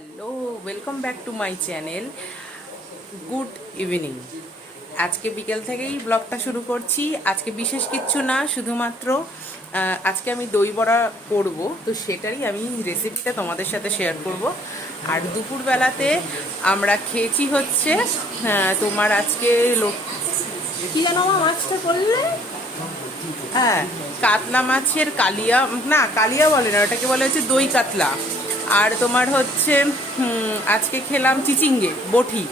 Hello, welcome back to my channel. Good evening. আজকে বিকেল থেকেই ব্লগটা শুরু করছি। আজকে বিশেষ কিচ্ছু না, শুধুমাত্র আজকে আমি দই বড়া করব, তো সেটারই আমি রেসিপিটা তোমাদের সাথে শেয়ার করব। আর দুপুরবেলাতে আমরা খেয়েছি হচ্ছে তোমার আজকে কি জানো মা মাছটা করলে, হ্যাঁ, কাতলা মাছের কালিয়া, না কালিয়া বলে না, ওটাকে বলে হচ্ছে দই কাতলা। আর তোমার হচ্ছে আজকে খেলাম চিচিঙ্গে বটি।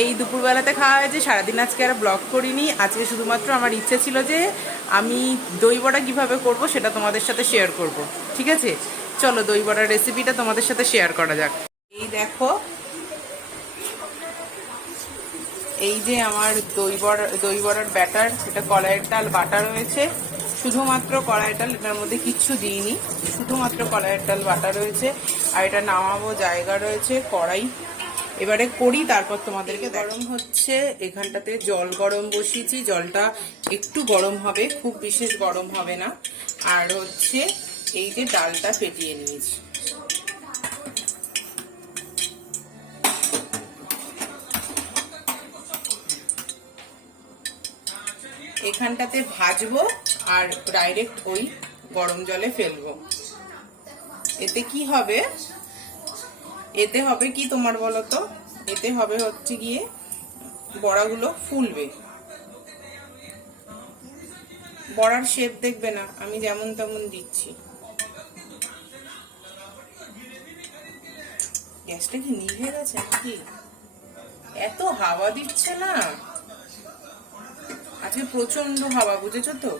এই দুপুরবেলাতে খাওয়া হয়েছে। সারাদিন আজকে আর ব্লগ করিনি। আজকে শুধুমাত্র আমার ইচ্ছে ছিল যে আমি দই বড়া কীভাবে করব সেটা তোমাদের সাথে শেয়ার করব। ঠিক আছে, চলো দই বড়ার রেসিপিটা তোমাদের সাথে শেয়ার করা যাক। এই দেখো, এই যে আমার দই বড়ার ব্যাটার, এটা কলাইয়ের ডাল বাটা রয়েছে, শুধুমাত্র কলাইয়ের ডাল, এটার মধ্যে কিচ্ছু দিইনি, শুধুমাত্র কলাইয়ের ডাল বাটা রয়েছে। আর এটা নামাবো জায়গা রয়েছে, কড়াই এবারে করি, তারপর তোমাদেরকে। গরম হচ্ছে, এখানটাতে জল গরম বসিয়েছি, জলটা একটু গরম হবে, খুব বিশেষ গরম হবে না। আর হচ্ছে এই যে ডালটা ফেটিয়ে নিয়েছি, এখানটাতে ভাজবো আর ডাইরেক্ট ওই গরম জলে ফেলবো। এতে কি হবে, এতে হবে কি তোমার বলো তো, এতে হবে হচ্ছে গিয়ে বড়াগুলো ফুলবে। বড়ার শেপ দেখবে না, আমি যেমন তেমন দিচ্ছি। গ্যাসটা কি নিভে গেছে নাকি? এত হাওয়া দিচ্ছে না আজকে, প্রচন্ড হাওয়া, বুঝেছো তো।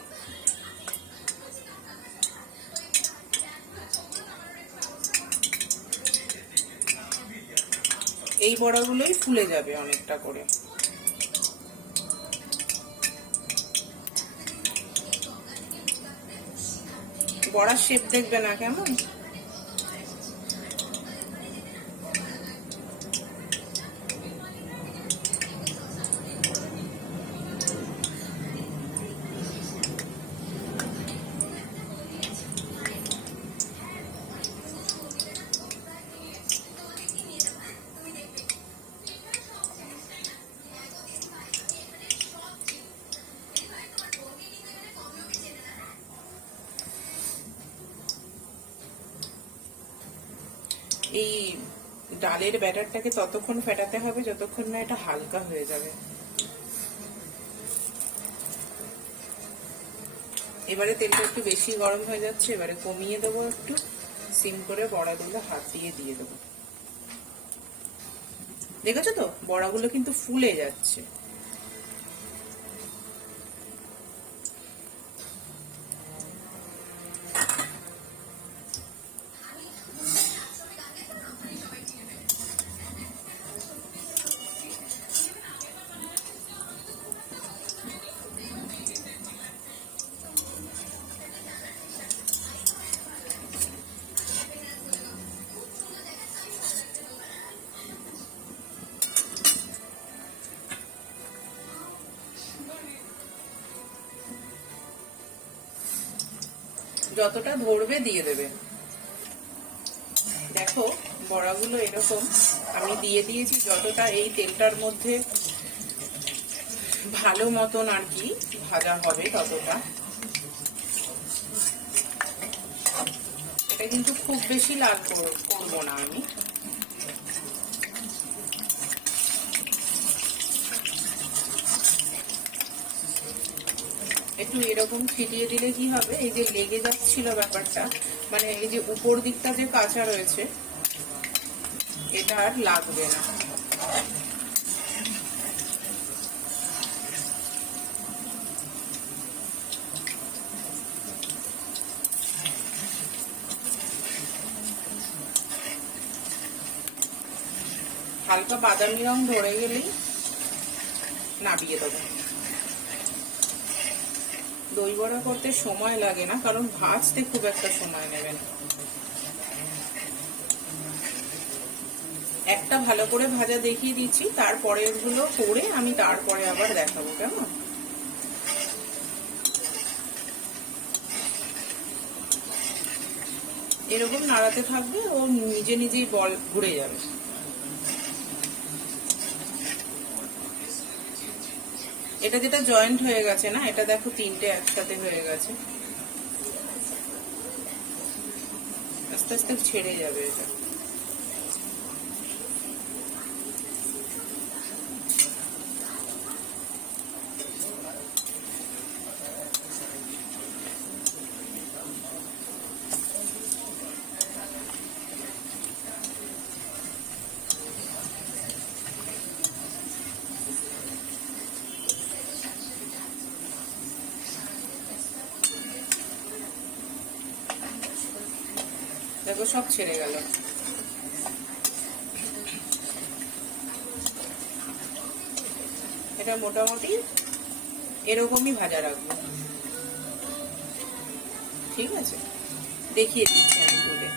এই বড়াগুলোই ফুলে যাবে অনেকটা করে। বড়ার শেপ দেখবে না কেমন। এই ডালের ব্যাটারটাকে ততক্ষণ ফেটাতে হবে যতক্ষণ না এটা হালকা হয়ে যাবে। এবারে তেলটা একটু বেশি গরম হয়ে যাচ্ছে, এবারে কমিয়ে দেবো, একটু সিম করে বড়াগুলো হাত দিয়ে দেবো। দেখেছো তো, বড়াগুলো কিন্তু ফুলে যাচ্ছে। যতটা ধরবে দিয়ে দেবে। দেখো বড়াগুলো এরকম আমি দিয়ে দিয়েছি, যতটা এই তেলটার মধ্যে ভালো মতন আর কি ভাজা হবে ততটা। এটা কিন্তু খুব বেশি লাল করবো না আমি। একটু এরকম ছিটিয়ে দিলে কি হবে, এই যে লেগে যাচ্ছিল ব্যাপারটা, মানে এই যে উপর দিকটা যে কাঁচা রয়েছে এটা আর লাগবে না। হালকা বাদামি রং ধরে গেলেই নামিয়ে দেবো। দই বড়া করতে সময় লাগে না, কারণ ভাজতে খুব একটা সময় নেবে না। একটা ভালো করে ভাজা দেখিয়ে দিচ্ছি, তারপরের গুলো করে আমি তারপরে আবার দেখাবো, কেমন। এরকম নাড়াতে থাকবে, ও নিজে নিজেই বল ঘুরে যাবে। এটা যেটা জয়েন্ট হয়ে গেছে না, এটা দেখো তিনটে একসাথে হয়ে গেছে, আস্তে আস্তে ছেড়ে যাবে এটা। দেখো সব ছেড়ে গেল। এটা মোটামুটি এরকমই ভাজা রাখবো, ঠিক আছে? দেখিয়ে দিচ্ছি আমি তুলে।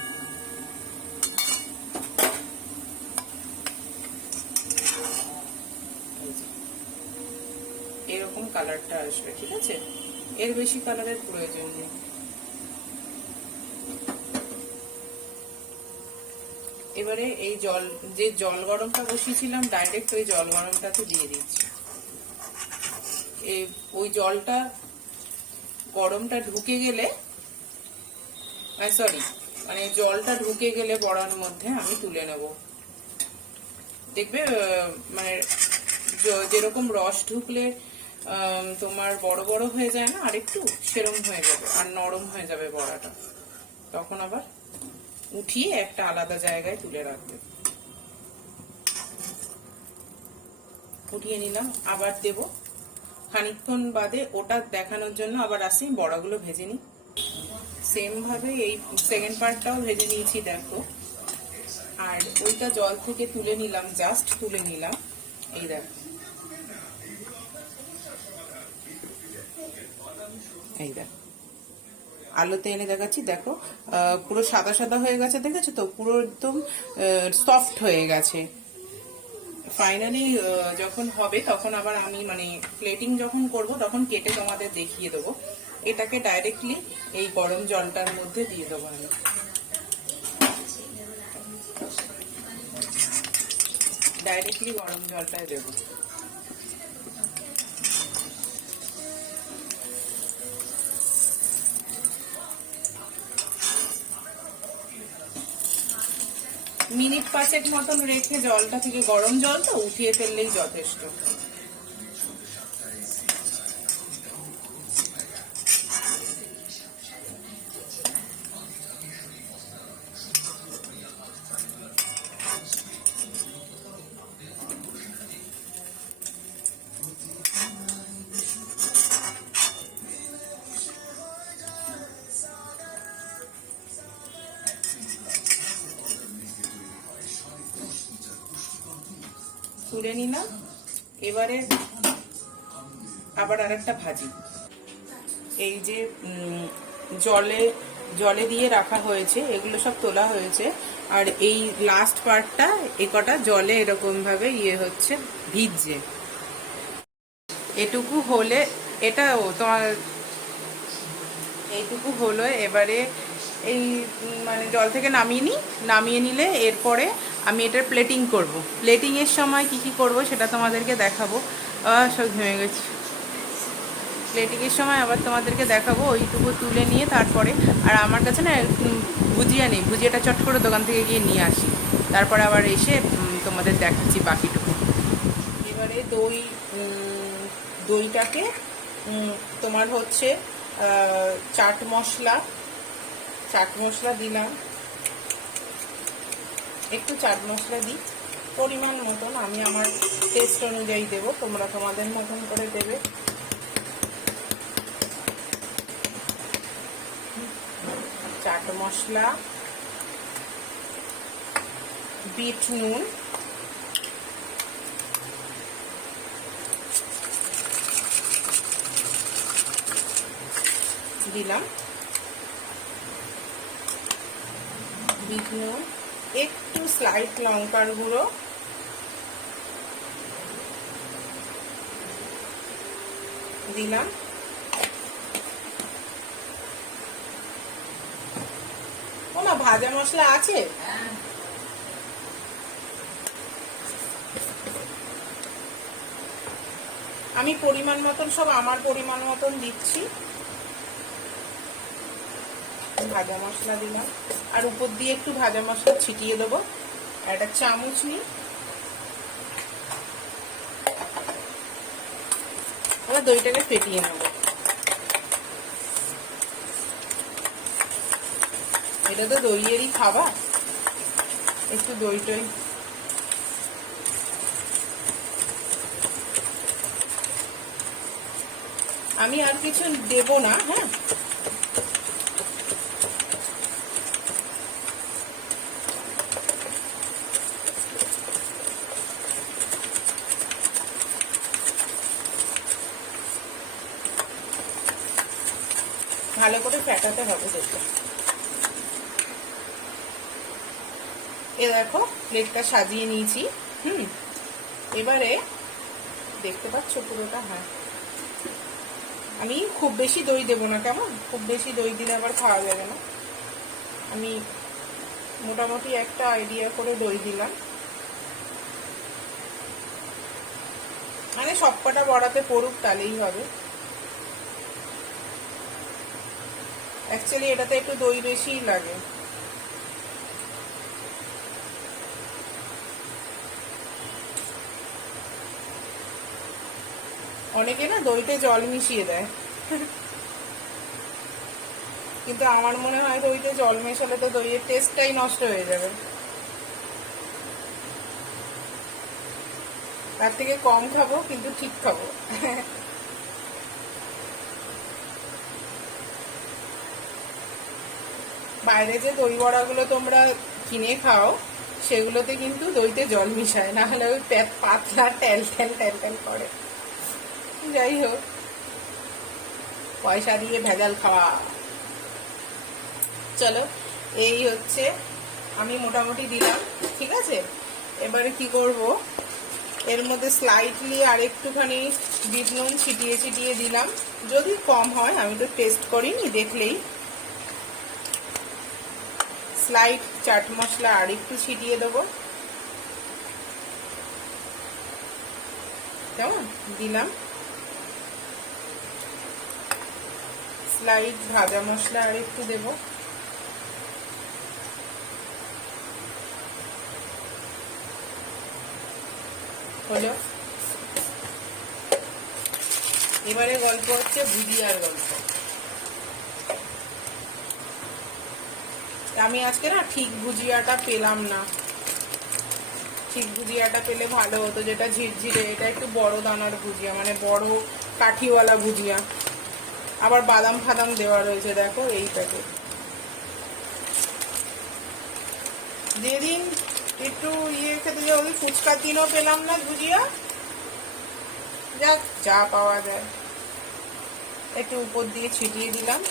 এরকম কালারটা আসবে, ঠিক আছে? এর বেশি কালারের প্রয়োজন নেই। এবারে এই যে জল গরমটা বসিয়েছিলাম, ডাইরেক্ট ওই জল গরমটাতে দিয়ে দিচ্ছি। ওই জলটা গরমটা ঢুকে গেলে, সরি, মানে জলটা ঢুকে গেলে বড়ার মধ্যে আমি তুলে নেব। দেখবে মানে যেরকম রস ঢুকলে তোমার বড় বড় হয়ে যায় না, আরেকটু সেরম হয়ে যাবে, আর নরম হয়ে যাবে বড়াটা। তখন আবার উঠিয়ে একটা আলাদা জায়গায় তুলে রাখবে। উঠিয়ে নিলাম, আবার দেব খানিকক্ষণ বাদে। ওটা দেখানোর জন্য আবার আসি, বড়াগুলো ভেজে নিই। সেম ভাবে এই সেকেন্ড পার্টটাও ভেজে নিয়েছি, দেখো। আর ওইটা জল থেকে তুলে নিলাম, জাস্ট তুলে নিলাম। এই দেখো, এই দেখো, আলোতে এনে দেখাচ্ছি। দেখো পুরো সাদা সাদা হয়ে গেছে, দেখেছো তো? পুরো একদম সফট হয়ে গেছে। ফাইনালি যখন হবে তখন আবার আমি মানে প্লেটিং যখন করব তখন কেটে তোমাদের দেখিয়ে দেবো। এটাকে ডাইরেক্টলি এই গরম জলটার মধ্যে দিয়ে দেবো আমি। ডাইরেক্টলি গরম জলটায় দেবো। মিনিট 5 মতন রেখে জলটা থেকে, গরম জল তো, উঠিয়ে ফেললেই যথেষ্ট। তুলে নিলাম। এবারে আবার আরেকটা ভাজি। এই যে জলে দিয়ে রাখা হয়েছে, এগুলো সব তোলা হয়েছে। আর এই লাস্ট পার্টটা একটা জলে এরকম ভাবে হচ্ছে, ভিজছে। এটুকু হলে, এটাও তোমার এইটুকু হলো। এবারে এই মানে জল থেকে নামিয়ে নিলে এরপরে আমি এটার প্লেটিং করব। প্লেটিংয়ের সময় কি কি করব সেটা তোমাদেরকে দেখাবো। সব ঘেমে গেছি। প্লেটিংয়ের সময় আবার তোমাদেরকে দেখাবো। ওইটুকু তুলে নিয়ে তারপরে, আর আমার কাছে না ভুজিয়া নেই, ভুজিয়াটা চট করে দোকান থেকে গিয়ে নিয়ে আসি, তারপরে আবার এসে তোমাদের দেখাচ্ছি বাকিটুকু। এবারে দইটাকে তোমার হচ্ছে চাট মশলা দিলাম, একটু চাট মশলা দিই পরিমাণ মতন। আমি আমার টেস্ট অনুযায়ী দেবো, তোমরা তোমাদের মতন করে দেবে। চাট মশলা, বিট নুন, দিলাম, বিট নুন, একটু স্লাইট লঙ্কার গুঁড়ো দিলাম, ও না ভাজা মশলা আছে? আমি পরিমাণ মতন সব আমার পরিমাণ মতন দিচ্ছি। ভাজা মশলা দিলাম, আর উপর দিয়ে একটু ভাজা মশলা ছিটিয়ে দেবো। একটা চামচ নিই, এবার দইটাকে ফেটিয়ে নেব। এটা তো দইয়েরই খাবার, একটু দই টই। আমি আর কিছু দেব না। হ্যাঁ, ভালো করে ফেটাতে হবে দেখো। এ দেখো প্লেটটা সাজিয়ে নিয়েছি। এবারে দেখতে পাচ্ছ পুরোটা। হ্যাঁ, আমি খুব বেশি দই দেবো না, কেমন? খুব বেশি দই দিলে আবার খাওয়া যাবে না। আমি মোটামুটি একটা আইডিয়া করে দই দিলাম, মানে সবকটা বড়াতে পড়ুক, তাহলেই হবে। অ্যাকচুয়ালি এটাতে একটু দই বেশিই লাগে। অনেকে না দইতে জল মিশিয়ে দেয়, কিন্তু আমার মনে হয় দইতে জল মেশালে তো দইয়ের টেস্টটাই নষ্ট হয়ে যাবে। তার থেকে কম খাবো, কিন্তু ঠিক খাবো। বাইরে যে দই বড়াগুলো তোমরা কিনে খাও, সেগুলোতে কিন্তু দইতে জল মিশায়, না হলে ওই পাতলা টেল টেল টেল টেল করে। যাই হোক, পয়সা দিয়ে ভেজাল খাওয়া। চলো, এই হচ্ছে আমি মোটামুটি দিলাম, ঠিক আছে। এবারে কি করব, এর মধ্যে স্লাইটলি আর একটুখানি বিট নুন ছিটিয়ে ছিটিয়ে দিলাম। যদি কম হয়, আমি তো টেস্ট করিনি, দেখলেই। স্লাইট চাট মশলা আর একটু ছিটিয়ে দেবো, কেমন? দিলাম। স্লাইট ভাজা মশলা আর একটু দেবো। হলো। এবারে গল্প হচ্ছে ভুজিয়ার গল্প। আমি আজকে না ঠিক ভুজিয়াটা পেলাম না। ঠিক ভুজিয়াটা পেলে ভালো হতো, যেটা ঝিরঝিরে। এটা একটু বড় দানার ভুজিয়া, মানে বড় কাঠিওয়ালা ভুজিয়া। আবার বাদাম ফাদাম দেওয়া রয়েছে, দেখো এই প্যাকেট। যেদিন একটু খেতে যাবো, ফুচকার দিনও পেলাম না ভুজিয়া। যাক, যা পাওয়া যায়। একটু উপর দিয়ে ছিটিয়ে দিলাম।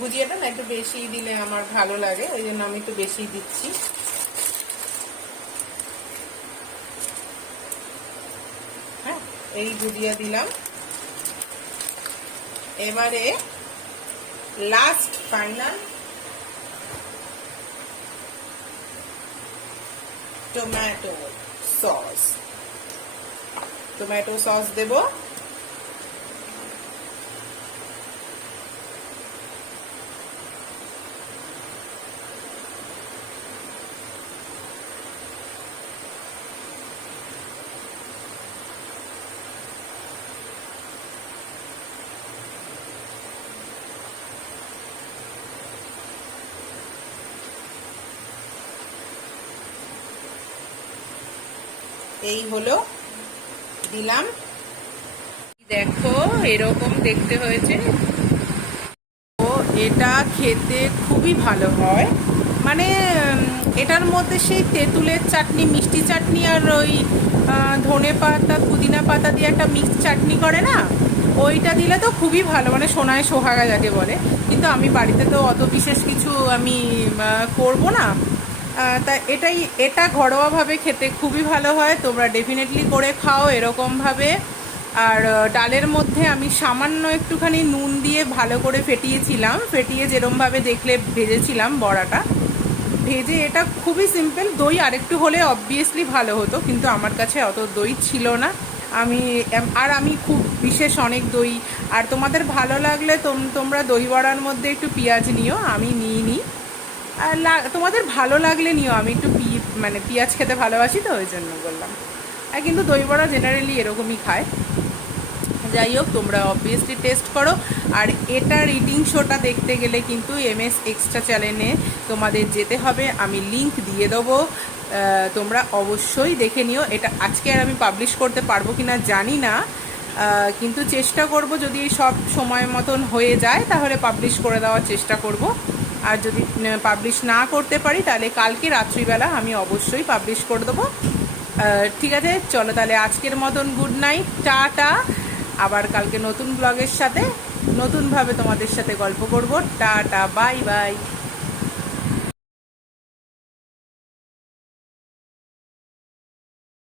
ভুজিয়াটা না একটু বেশি দিলে আমার ভালো লাগে, ওই জন্য আমি একটু বেশি দিচ্ছি। হ্যাঁ, এই ভুজিয়া দিলাম। এবারে last final tomato sauce. Tomato sauce দেব। এই হলো, দিলাম। দেখো এরকম দেখতে হয়েছে। ও এটা খেতে খুবই ভালো হয়, মানে এটার মধ্যে সেই তেঁতুলের চাটনি, মিষ্টি চাটনি, আর ওই ধনে পাতা পুদিনা পাতা দিয়ে একটা মিক্স চাটনি করে না, ওইটা দিলে তো খুবই ভালো, মানে সোনায় সোহাগা যাকে বলে। কিন্তু আমি বাড়িতে তো অত বিশেষ কিছু আমি করব না, তা এটা ঘরোয়াভাবে খেতে খুবই ভালো হয়, তোমরা ডেফিনেটলি করে খাও এরকমভাবে। আর ডালের মধ্যে আমি সামান্য একটুখানি নুন দিয়ে ভালো করে ফেটিয়ে যেরমভাবে দেখলে ভেজেছিলাম বড়াটা, ভেজে এটা খুবই সিম্পল। দই আরেকটু হলে অবভিয়াসলি ভালো হতো, কিন্তু আমার কাছে অত দই ছিল না। আমি খুব বিশেষ অনেক দই, আর তোমাদের ভালো লাগলে তোমরা দই বড়ার মধ্যে একটু পেঁয়াজ নিও, আমি নিইনি। আর তোমাদের ভালো লাগলে নিও, আমি একটু মানে পেঁয়াজ খেতে ভালোবাসি তো ওই জন্য বললাম। আর কিন্তু দই বড়া জেনারেলি এরকমই খায়। যাই হোক, তোমরা অবভিয়াসলি টেস্ট করো। আর এটার রিডিং শোটা দেখতে গেলে কিন্তু MS এক্সট্রা চ্যানেলে তোমাদের যেতে হবে, আমি লিংক দিয়ে দেবো, তোমরা অবশ্যই দেখে নিও। এটা আজকে আর আমি পাবলিশ করতে পারবো কি না জানি না, কিন্তু চেষ্টা করব, যদি সব সময় মতন হয়ে যায় তাহলে পাবলিশ করে দেওয়ার চেষ্টা করব। আর যদি পাবলিশ না করতে পারি তাহলে কালকে রাত্রিবেলা আমি অবশ্যই পাবলিশ করে দেবো। ঠিক আছে, চলো তাহলে আজকের মতন গুড নাইট, টাটা। আবার কালকে নতুন ব্লগের সাথে নতুনভাবে তোমাদের সাথে গল্প করব। Tata, bye bye.